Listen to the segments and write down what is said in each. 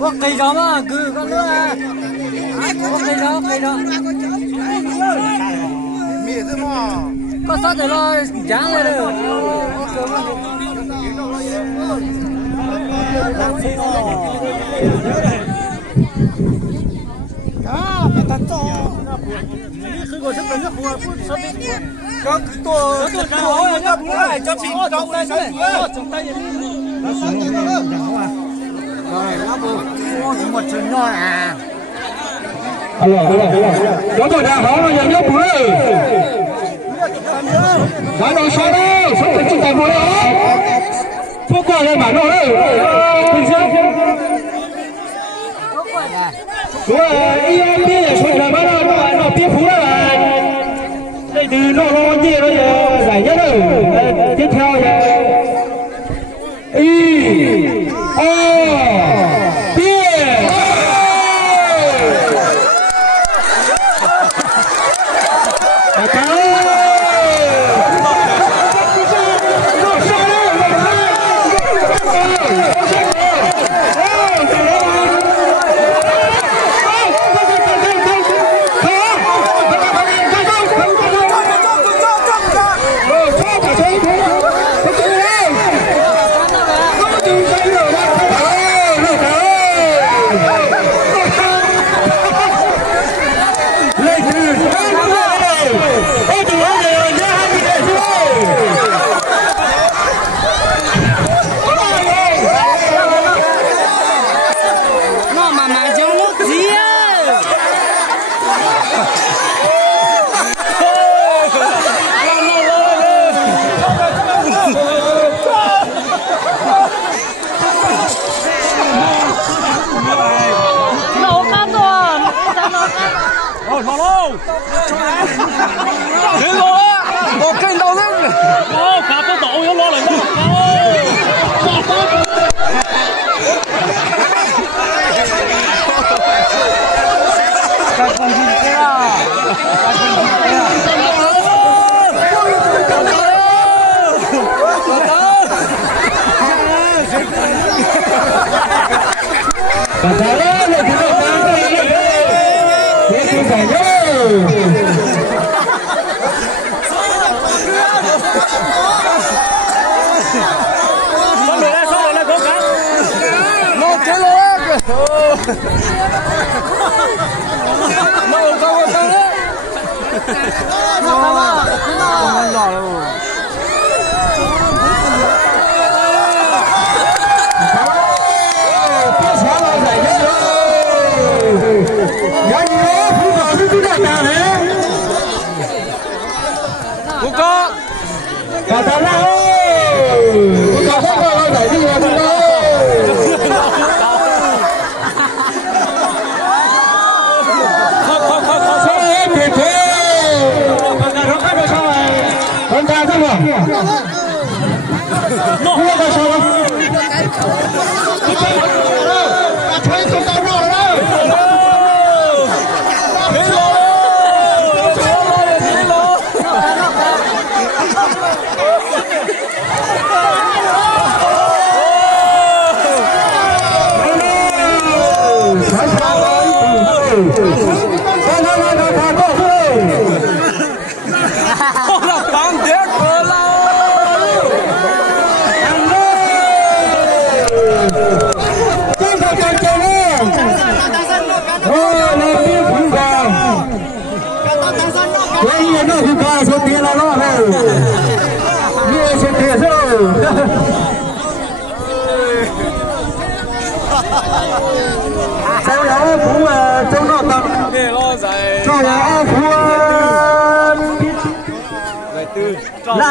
có cây đó mà cứ con nữa à có cây đó có sao để lo dán lên được các tổ nhá bố này cho chị trong tay trong tay rồi nó một chuyện nhỏ à có tôi đã hỏi là nhớ bố ơi nói nói sao đâu sao phải chịu tay bố đâu phố qua lên bản đồ đấy bình dương đúng rồi em biết là chuyện là bắt đầu nó tiếp phú là đây từ nó kia nó giải nhất rồi tiếp theo là y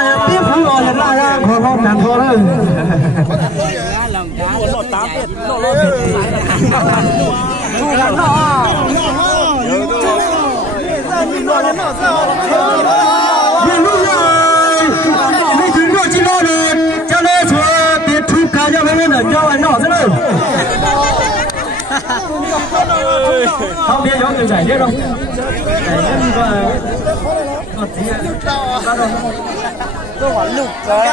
là tiếp phú rồi hiện là ra còn không làm thôi đấy. Thu gắn nọ. Viên lúc rồi, mình chúng tôi chỉ lo được cho nên số tiền thu cá cho mấy bên ở cho anh nọ thế này. Không biết giống người giải nhất không? Giải nhất và tôi hỏi lục rồi.